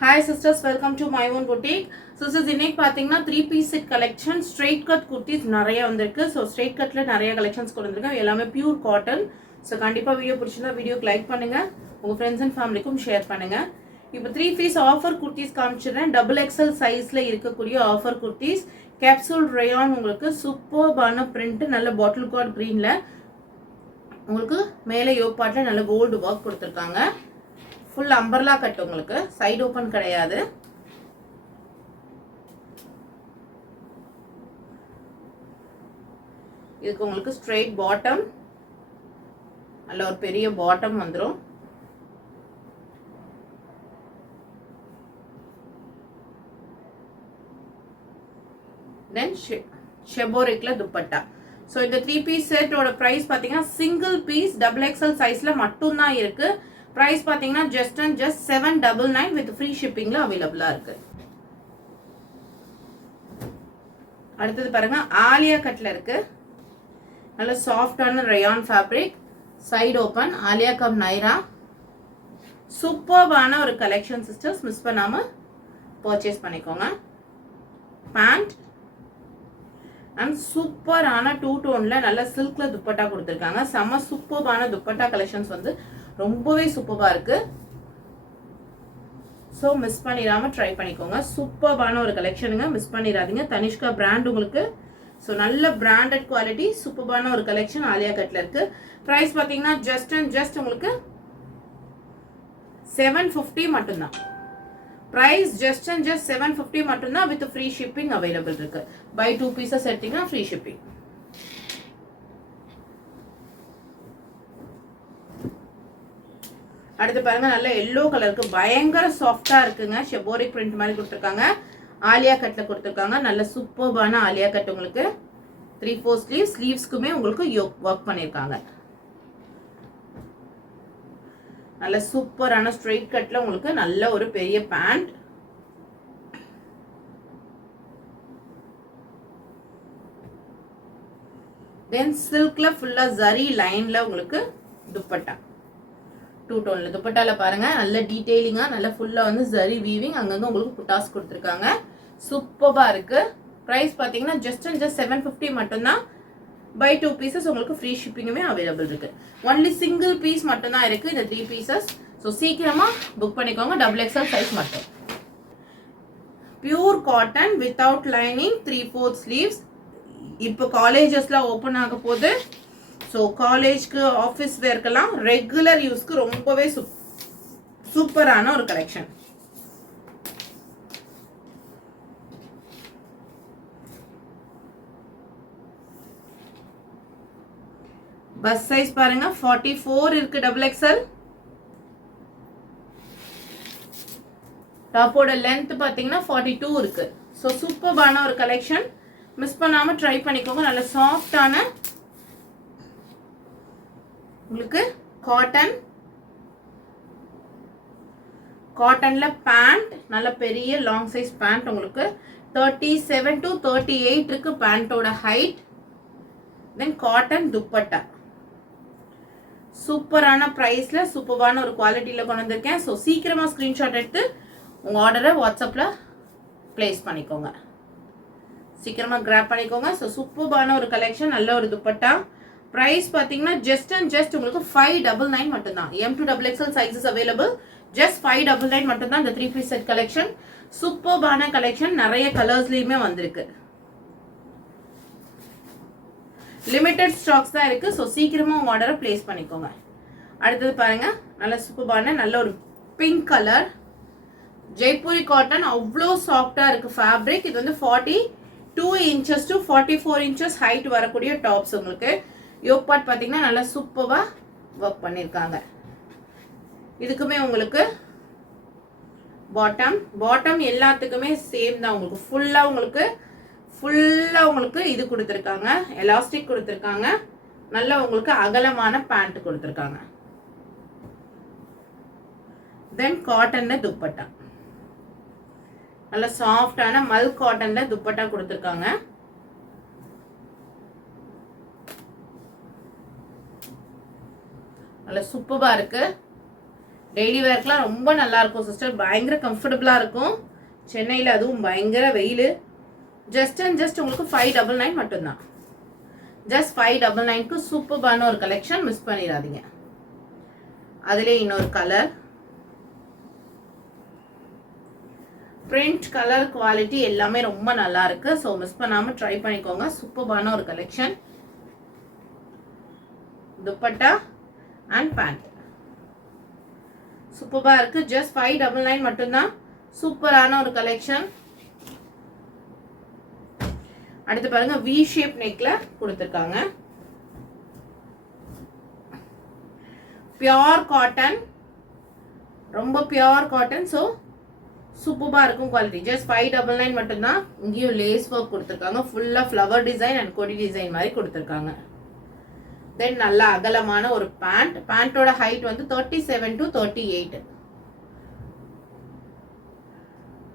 Hi sisters, welcome to my own boutique. Sisters, இன்னைக்கு பாத்தீங்கன்னா 3 piece set collection straight cut kurtis நிறைய வந்திருக்கு. So straight cutல நிறைய collections கொண்டு வந்திருக்கேன். எல்லாமே pure cotton. So கண்டிப்பா வீடியோ பிடிச்சிருந்தா வீடியோக்கு லைக் பண்ணுங்க. உங்க friends and familyக்கும் ஷேர் பண்ணுங்க. இப்போ 3 piece offer kurtis காமிச்சிடுறேன். double XL சைஸ்ல இருக்கக்கூடிய offer kurtis. capsule rayon உங்களுக்கு சூப்பர்பான print நல்ல bottle cord greenல உங்களுக்கு மேலே யோக் பார்ட்ல நல்ல gold work கொடுத்திருக்காங்க. full umbrella cut உங்களுக்கு side open கிடையாது. இதுக்கு உங்களுக்கு straight bottom நல்ல ஒரு பெரிய bottom வந்துரும். then ஷெபோரிக்ல துப்பட்டா. So இந்த 3 piece set ஓட price பாத்தீங்கன்னா single piece double XL sizeல மட்டும் தான் இருக்கு. price பாத்தீங்கன்னா just 799 with free shippingல அவைலபிளா இருக்கு. அடுத்து பாருங்க ஆலியா கட்ல இருக்கு. நல்ல சாஃப்ட்டான rayon fabric, side open, Aliya cum Naira. சூப்பர்பான ஒரு collection sisters, மிஸ் பண்ணாம purchase பண்ணிக்கோங்க. pant and சூப்பரான 2 டோன்ல நல்ல சில்க்ல துப்பட்டா கொடுத்திருக்காங்க. செம சூப்பர்பான துப்பட்டா கலெக்ஷன்ஸ் வந்து ரொம்பவே சூப்பரா இருக்கு. சோ மிஸ் பண்ணிராம ட்ரை பண்ணிக்கோங்க. சூப்பர்பான ஒரு கலெக்ஷனுங்க, மிஸ் பண்ணிராதீங்க. தனிஷ்கா பிராண்ட் உங்களுக்கு. சோ நல்ல பிராண்டட் குவாலிட்டி, சூப்பர்பான ஒரு கலெக்ஷன் ஆலியா கட்ல இருக்கு. பிரைஸ் பாத்தீங்கன்னா ஜஸ்ட் உங்களுக்கு 750 மட்டும் தான். price just 750 மட்டும் தான் with free shipping available இருக்கு. buy 2 pieces எடுத்தீங்கன்னா free shipping. அடுத்து பாருங்க நல்ல yellow கலருக்கு பயங்கர சாஃப்ட்டா இருக்குங்க. ஷெபோரிக் print மாதிரி கொடுத்திருக்காங்க. ஆலியா கட்ல கொடுத்திருக்காங்க. நல்ல சூப்பர்பான ஆலியா கட் உங்களுக்கு 3/4 sleeves, sleevesக்குமே உங்களுக்கு யோக் வர்க் பண்ணிருக்காங்க. நல்ல சூப்பரான ஸ்ட்ரெயிட் கட்ல உங்களுக்கு நல்ல ஒரு பெரிய பேண்ட். தென் சில்க்ல ஃபுல்லா ஜரி லைன்ல உங்களுக்கு துப்பட்டா 2 டோன்ல துப்பட்டால பாருங்க நல்ல டீடைலிங்கா நல்ல ஃபுல்லா வந்து ஜரி வீவிங் அங்கங்க உங்களுக்கு புட்டாஸ் கொடுத்திருக்காங்க. சூப்பரா இருக்கு. பிரைஸ் பாத்தீங்கன்னா ஜஸ்ட் 750 மட்டும் தான். buy 2 pieces உங்களுக்கு free shippingமே அவைலபிள் இருக்கு. only single piece மட்டும் தான் இருக்கு இந்த 3 pieces. சோ சீக்கிரமா புக் பண்ணிக்கோங்க. double XL size மட்டும். pure cotton without lining 3/4 sleeves. இப்போ காலேजेसல ஓபன் ஆக போகுது. சோ காலேஜ்க்கு ஆபீஸ் வேர்க்கெல்லாம் ரெகுலர் யூஸ்க்கு ரொம்பவே சூப்பரான ஒரு கலெக்ஷன். பஸ் சைஸ் பாருங்க 44 இருக்கு double XL. டாப்போட லென்த் பாத்தீங்கன்னா 42 இருக்கு. சோ சூப்பர்பான ஒரு கலெக்ஷன், மிஸ் பண்ணாம ட்ரை பண்ணிக்கோங்க. நல்ல சாஃப்ட்டான உங்களுக்கு காட்டன்ல பேண்ட், நல்ல பெரிய லாங் சைஸ் பேண்ட் உங்களுக்கு 37 to 38 இருக்கு பேண்டோட ஹைட். தென் காட்டன் துப்பட்டா சூப்பரான பிரைஸ்ல சூப்பரான ஒரு குவாலிட்டில கொண்டு வந்திருக்கேன். சோ சீக்கிரமா ஸ்கிரீன்ஷாட் எடுத்து உங்க ஆர்டரை வாட்ஸ்அப்ல பிளேஸ் பண்ணிக்கோங்க. சீக்கிரமா கிராப் பண்ணிக்கோங்க. சோ சூப்பரான ஒரு கலெக்ஷன், நல்ல ஒரு துப்பட்டா. பிரைஸ் பாத்தீங்கன்னா ஜஸ்ட் உங்களுக்கு 599 மட்டும் தான். M to double XL sizes available. just 599 மட்டும் தான் இந்த 3 piece set கலெக்ஷன். சூப்பரான கலெக்ஷன், நிறைய கலர்ஸ்லயுமே வந்திருக்கு. லிமிட்டட் ஸ்டாக்ஸ் தான் இருக்கு. சோ சீக்கிரமா உங்க ஆர்டரை பிளேஸ் பண்ணிக்கோங்க. அடுத்து பாருங்க நல்ல சூப்பரான நல்ல ஒரு பிங்க் கலர் ஜெய்ப்பூரி காட்டன். அவ்வளோ சாஃப்டா இருக்கு ஃபேப்ரிக். இது வந்து 42 inches to 44 inches ஹைட் வரக்கூடிய டாப்ஸ் உங்களுக்கு. யோக் பார்ட் பாத்தீங்கன்னா நல்ல சூப்பரா வர்க் பண்ணிருக்காங்க. இதுக்குமே உங்களுக்கு பாட்டம் எல்லாத்துக்குமே சேம் தான். உங்களுக்கு ஃபுல்லா உங்களுக்கு இது கொடுத்திருக்காங்க, எலாஸ்டிக் கொடுத்திருக்காங்க. நல்ல உங்களுக்கு அகலமான பேண்ட் கொடுத்திருக்காங்க. தென் காட்டன்ல துப்பட்டா நல்ல சாஃப்டான மல் காட்டன்ல துப்பட்டா கொடுத்திருக்காங்க. நல்ல சூப்பரா இருக்கு. டெய்லி வேர்க்கெலாம் ரொம்ப நல்லா இருக்கும் சிஸ்டர். பயங்கர கம்ஃபர்டபுளாக இருக்கும். சென்னையில் அதுவும் பயங்கர வெயில். ஜஸ்ட் அண்ட் ஜஸ்ட் உங்களுக்கு 599 மட்டும்தான். ஜஸ்ட் 599க்கு சூப்பர்பான ஒரு கலெக்ஷன், மிஸ் பண்ணிடாதீங்க. அதிலே இன்னொரு கலர், பிரிண்ட், கலர், குவாலிட்டி எல்லாமே ரொம்ப நல்லா இருக்கு. ஸோ மிஸ் பண்ணாம ட்ரை பண்ணிக்கோங்க. சூப்பர்பான ஒரு கலெக்ஷன். துப்பட்டா அண்ட் பேண்ட் சூப்பரா இருக்கு. ஜஸ்ட் 599 மட்டும்தான். சூப்பரான ஒரு கலெக்ஷன். அடுத்து பாருங்க, வி ஷேப் நெக்ல கொடுத்திருக்காங்க. பியோர் காட்டன், ரொம்ப பியோர் காட்டன். ஸோ சூப்பரா இருக்கும் குவாலிட்டி. ஜஸ்ட் 599 மட்டும்தான். இங்கேயும் லேஸ் ஒர்க் கொடுத்துருக்காங்க. ஃபுல்லா ஃப்ளவர் டிசைன் அண்ட் கொடி டிசைன் மாதிரி கொடுத்துருக்காங்க. தென் நல்ல அகலமான ஒரு பேண்ட். பேண்டோட ஹைட் வந்து 37 to 38,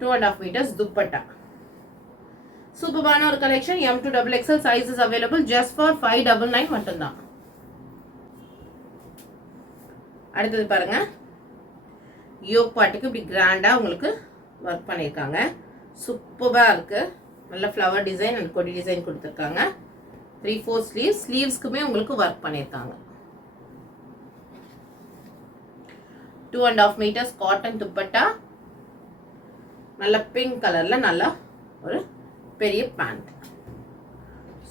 2.5 meters. துப்பட்டா சூப்பரான ஒரு collection. M to XXL sizes available. Just for 599 மட்டும்தான். அடுத்தது பாருங்க, யோக் பாட்டுக்கு இப்படி கிராண்டா உங்களுக்கு ஒர்க் பண்ணியிருக்காங்க. சூப்பரா இருக்கு. நல்ல ஃப்ளவர் டிசைன் அண்ட் கொடி டிசைன் கொடுத்துருக்காங்க. 3/4 ஸ்லீவ்ஸ். ஸ்லீவ்ஸ்க்குமே உங்களுக்கு ஒர்க் பண்ணியிருக்காங்க. 2.5 meters காட்டன் துப்பட்டா. நல்ல பிங்க் கலர்ல நல்ல ஒரு பெரிய பேண்ட்.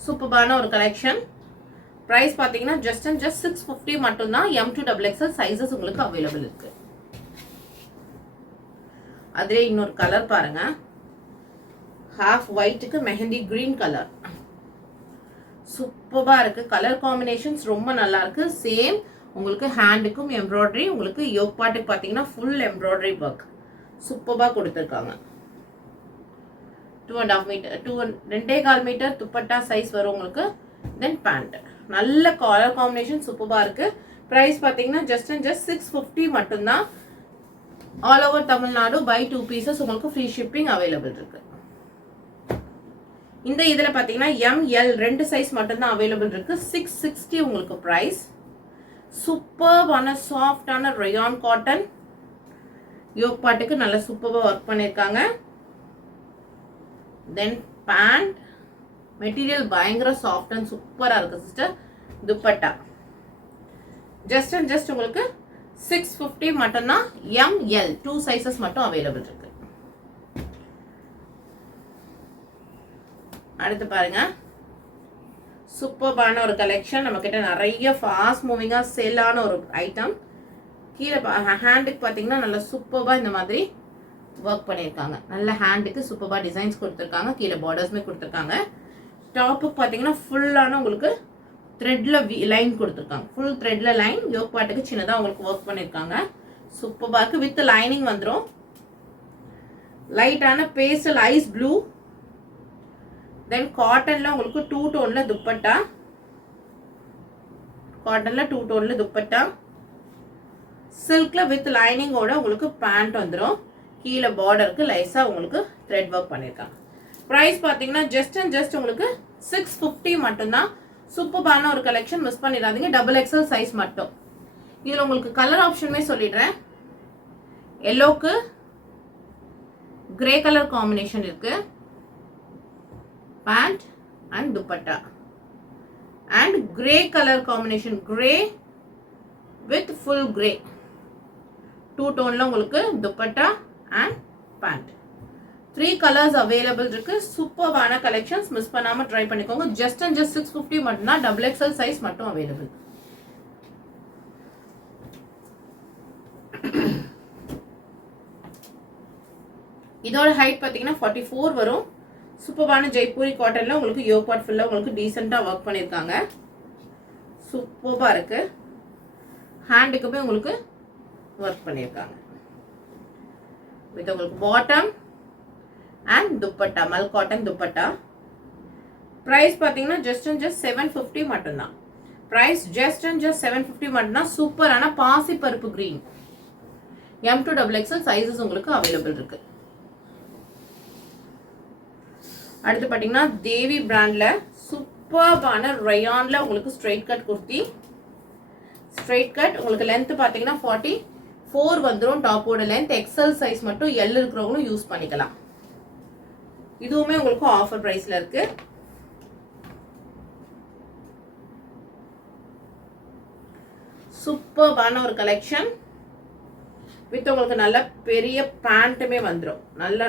சூப்பரான ஒரு கலெக்ஷன். பிரைஸ் பாத்தீங்கன்னா ஜஸ்ட் அண்ட் ஜஸ்ட் 650 மட்டும்தான். M to XXL சைஸஸ் உங்களுக்கு அவைலபிள் இருக்கு. அதிலே இன்னொரு கலர் பாருங்க, ஹாஃப் ஒயிட்டுக்கு மெஹந்தி கிரீன் கலர். சூப்பரா இருக்கு. கலர் காம்பினேஷன்ஸ் ரொம்ப நல்லா இருக்கு. சேம் உங்களுக்கு ஹேண்டுக்கும் எம்ப்ராய்டரி. உங்களுக்கு யோக் பாட்டுக்கு பாத்தீங்கன்னா ஃபுல் எம்ப்ராய்டரி ஒர்க் சூப்பரா கொடுத்துருக்காங்க. 2.5 meter, 2.25 meter துப்பட்டா சைஸ் வரும் உங்களுக்கு. Then pant. நல்ல கலர் காம்பினேஷன் சூப்பரா இருக்கு. பிரைஸ் பாத்தீங்கன்னா ஜஸ்ட் அண்ட் ஜஸ்ட் 650 மட்டும்தான். All over Tamil Nadu buy 2 pieces உங்களுக்கு ஃப்ரீ ஷிப்பிங் அவைலபிள் இருக்கு. இந்த இதுல பாத்தீங்கன்னா ML 2 சைஸ் மட்டும்தான் அவைலபிள் இருக்கு. 660 உங்களுக்கு பிரைஸ். சூப்பர்பான சாஃப்டான ரயான் காட்டன். யோக் பாட்டுக்கு நல்ல சூப்பரா ஒர்க் பண்ணிருக்காங்க. தென் பேண்ட் மெட்டீரியல் பயங்கர சாஃப்ட் அண்ட் சூப்பரா இருக்கு sister. Dupatta just and just உங்களுக்கு 650 மட்டும்தான். ML 2 சைஸஸ் மட்டும் அவைலபிள் இருக்கு. அடுத்து பாருங்க, சூப்பர்பான ஒரு கலெக்ஷன். நம்ம கிட்ட நிறைய ஃபாஸ்ட் மூவிங்கா சேலான ஒரு ஐட்டம். கீழே ஹேண்டுக்கு பாத்தீங்கன்னா நல்ல சூப்பர்பா இந்த மாதிரி ஒர்க் பண்ணியிருக்காங்க. நல்ல ஹேண்டுக்கு சூப்பர்பா டிசைன்ஸ் கொடுத்துருக்காங்க. கீழே பார்டர்ஸ்மே கொடுத்துருக்காங்க. டாப்புக்கு பாத்தீங்கன்னா ஃபுல்லான உங்களுக்கு த்ரெட்ல லைன் கொடுத்துருக்காங்க. ஃபுல் த்ரெட்ல லைன். யோக் பாட்டுக்கு சின்னதாக உங்களுக்கு ஒர்க் பண்ணியிருக்காங்க. சூப்பர்பா இருக்கு. வித் லைனிங் வந்துடும். லைட்டான பேஸ்டல் ஐஸ் ப்ளூ. தென் காட்டன்ல உங்களுக்கு 2 டோன்ல துப்பட்டா. காட்டன்ல 2 டோன்ல துப்பட்டா. சில்க்ல வித் லைனிங்கோட உங்களுக்கு பேண்ட் வந்துடும். கீழே பார்டருக்கு லைஸா உங்களுக்கு த்ரெட் ஒர்க் பண்ணிருக்காங்க. பிரைஸ் பாத்தீங்கன்னா ஜஸ்ட் அண்ட் ஜஸ்ட் உங்களுக்கு 650 மட்டும்தான். சூப்பரான ஒரு கலெக்ஷன், மிஸ் பண்ணிடாதீங்க. XXL சைஸ் மட்டும். இதுல உங்களுக்கு கலர் ஆப்ஷனுமே சொல்லிடுறேன். எல்லோக்கு கிரே கலர் காம்பினேஷன் இருக்கு. Pant and dupatta. And grey colour combination, grey with full grey. 2 டோன்ல உங்களுக்கு dupatta and pant. 3 colours available இருக்கு. சூப்பரான கலெக்ஷன்ஸ், மிஸ் பண்ணாம ட்ரை பண்ணிக்கோங்க. ஜஸ்ட் அண்ட் ஜஸ்ட் 650 மட்டும்தான். XXL சைஸ் மட்டும் அவைலபிள். இதோட ஹைட் பாத்தீங்கன்னா 44 வரும். சூப்பரான ஜெய்ப்பூரி காட்டன்ல உங்களுக்கு யோக் பார்ட் ஃபுல்லா உங்களுக்கு டீசெண்டா ஒர்க் பண்ணிருக்காங்க. சூப்பரா இருக்கு. ஹேண்டுக்குமே உங்களுக்கு ஒர்க் பண்ணிருக்காங்க. வித் உங்களுக்கு bottom and dupatta, Mal cotton dupatta. Price பாத்தீங்கன்னா ஜஸ்ட் அண்ட் ஜஸ்ட் 750 மட்டும்தான். பிரைஸ் ஜஸ்ட் அண்ட் ஜஸ்ட் 750 மட்டும்தான். சூப்பரான பாசி பருப்பு green. M to XXL sizes உங்களுக்கு அவைலபிள் இருக்கு. அடுத்து பாத்தீங்கன்னா தேவி பிராண்ட்ல சூப்பரான ரயான்ல உங்களுக்கு straight cut kurti. Straight cut உங்களுக்கு லென்த் பாத்தீங்கன்னா 40, 4 வந்துரும் டாப்போட லென்த். எக்ஸல் சைஸ் மட்டும் எல் இருக்கிறவங்களும் யூஸ் பண்ணிக்கலாம். இதுவுமே உங்களுக்கு ஆஃபர் பிரைஸ்ல இருக்கு. சூப்பர்பான ஒரு கலெக்ஷன் வித் உங்களுக்கு நல்ல பெரிய பேண்ட்டுமே வந்துடும். நல்ல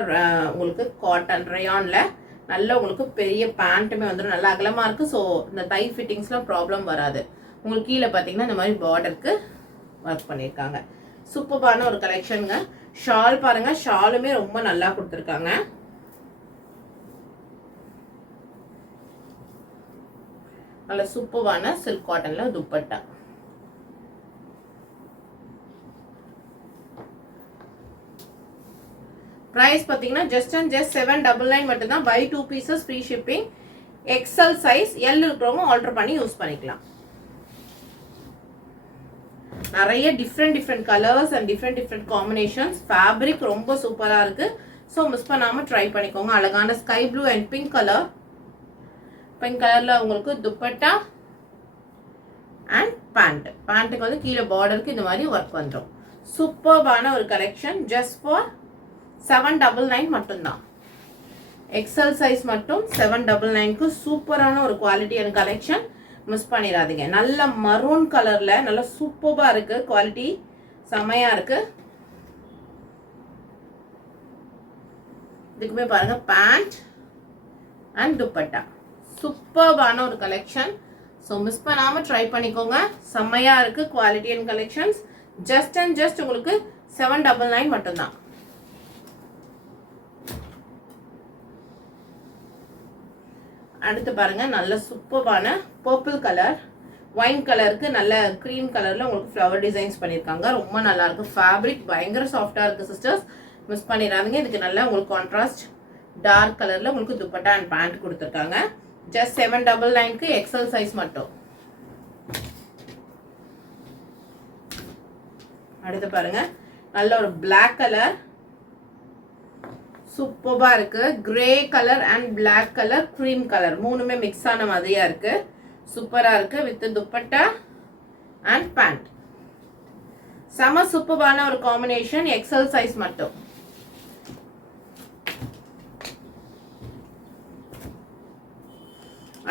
உங்களுக்கு காட்டன் ரயான்ல நல்ல உங்களுக்கு பெரிய பேண்ட்டுமே வந்துடும். நல்ல அகலமாக இருக்குது. ஸோ இந்த தை ஃபிட்டிங்ஸ்லாம் ப்ராப்ளம் வராது. உங்களுக்கு கீழே பார்த்தீங்கன்னா இந்த மாதிரி பார்டருக்கு ஒர்க் பண்ணியிருக்காங்க. சூப்பர்பான ஒரு கலெக்ஷனுங்க. ஷால் பாருங்க, ஷாலுமே ரொம்ப நல்லா கொடுத்துருக்காங்க. நல்ல சூப்பர்பான சில்க் காட்டன்ல துப்பட்டா. பிரைஸ் பார்த்தீங்கன்னா ஜஸ்ட் அண்ட் ஜஸ்ட் 799 மட்டும் தான். Buy 2 pieces free shipping. XL size L இருக்கிறவங்க ஆல்டர் பண்ணி யூஸ் பண்ணிக்கலாம். நிறைய different colours and different combinations. Fabric ரொம்ப சூப்பராக இருக்கு. ஸோ மிஸ் பண்ணாமல் ட்ரை பண்ணிக்கோங்க. அழகான sky blue and pink colour. Pink கலரில் உங்களுக்கு துப்பட்டா அண்ட் பேண்ட். பேண்ட்டுக்கு வந்து கீழே பார்டருக்கு இந்த மாதிரி ஒர்க் வந்துடும். சூப்பர்பான ஒரு கலெக்ஷன். ஜஸ்ட் ஃபார் 799 மட்டும்தான். எக்ஸல் சைஸ் மட்டும் 799க்கு சூப்பரான ஒரு குவாலிட்டியான கலெக்ஷன். மிஸ் பண்ணிடாதீங்க. நல்ல மரூன் கலர்ல நல்ல சூப்பராக இருக்கு. குவாலிட்டி செமையா இருக்கு. இதுக்குமே பாருங்க பேண்ட் அண்ட் துப்பட்டா. சூப்பர்பான ஒரு கலெக்ஷன். ஸோ மிஸ் பண்ணாம ட்ரை பண்ணிக்கோங்க. செம்மையா இருக்கு குவாலிட்டியான கலெக்ஷன்ஸ். ஜஸ்ட் அண்ட் ஜஸ்ட் உங்களுக்கு 799 மட்டும்தான். அடுத்து பாருங்க நல்ல சூப்பரான பர்பிள் கலர், ஒயின் கலருக்கு நல்ல கிரீம் கலர்ல உங்களுக்கு ஃப்ளவர் டிசைன்ஸ் பண்ணியிருக்காங்க. ரொம்ப நல்லா இருக்கு. ஃபேப்ரிக் பயங்கர சாஃப்டா இருக்கு சிஸ்டர்ஸ். மிஸ் பண்ணிடாதீங்க. இதுக்கு நல்லா உங்களுக்கு கான்ட்ராஸ்ட் டார்க் கலர்ல உங்களுக்கு துப்பட்டா அண்ட் பேண்ட் கொடுத்துருக்காங்க. ஜஸ்ட் 799க்கு எக்ஸல் சைஸ் மட்டும். அடுத்து பாருங்க நல்ல ஒரு பிளாக் கலர் சூப்பரா இருக்கு. Grey colour and black colour, cream colour மூணுமே மிக்ஸ் ஆன மாதிரியா இருக்கு. சூப்பரா இருக்கு. With dupatta and pant. செம சூப்பரான ஒரு காம்பினேஷன். எக்ஸல் சைஸ் மட்டும்.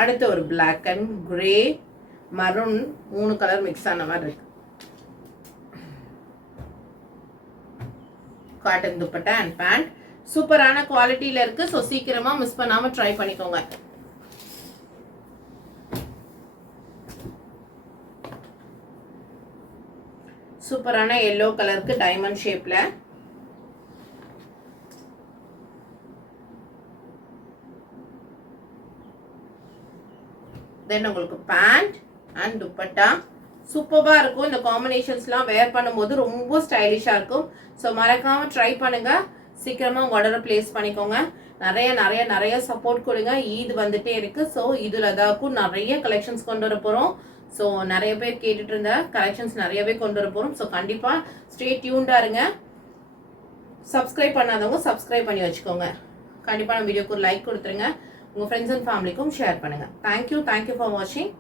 அடுத்து ஒரு பிளாக் அண்ட் கிரே மரூன் மூணு கலர் மிக்ஸ் ஆன மாதிரி இருக்கு. Cotton dupatta and pant. சூப்பரான குவாலிட்டியில இருக்கு. ஸோ சீக்கிரமா மிஸ் பண்ணாம ட்ரை பண்ணிக்கோங்க. சூப்பரான எல்லோ கலருக்கு டைமண்ட் ஷேப்ல. தென் உங்களுக்கு பேண்ட் அண்ட் துப்பட்டா. சூப்பரா இருக்கும். இந்த காம்பினேஷன்ஸ்லாம் வேர் பண்ணும்போது ரொம்ப ஸ்டைலிஷா இருக்கும். ஸோ மறக்காம ட்ரை பண்ணுங்க. சீக்கிரமா உங்க ஆர்டரை பிளேஸ் பண்ணிக்கோங்க. நிறைய சப்போர்ட் கொடுங்க. ஈத் வந்துட்டே இருக்கு. ஸோ இதுல ஏதாக்கும் நிறைய கலெக்ஷன்ஸ் கொண்டு வர போறோம். ஸோ நிறைய பேர் கேட்டுட்டு இருந்த கலெக்ஷன்ஸ் நிறையவே கொண்டு வர போறோம். ஸோ கண்டிப்பா ஸ்டே டியூன்டா இருங்க. சப்ஸ்கிரைப் பண்ணாதவங்க சப்ஸ்கிரைப் பண்ணி வச்சுக்கோங்க. கண்டிப்பா நம்ம வீடியோக்கு ஒரு லைக் கொடுத்துருங்க. உங்க ஃப்ரெண்ட்ஸ் அண்ட் ஃபேமிலிக்கும் ஷேர் பண்ணுங்க. தேங்க்யூ ஃபார் வாட்சிங்.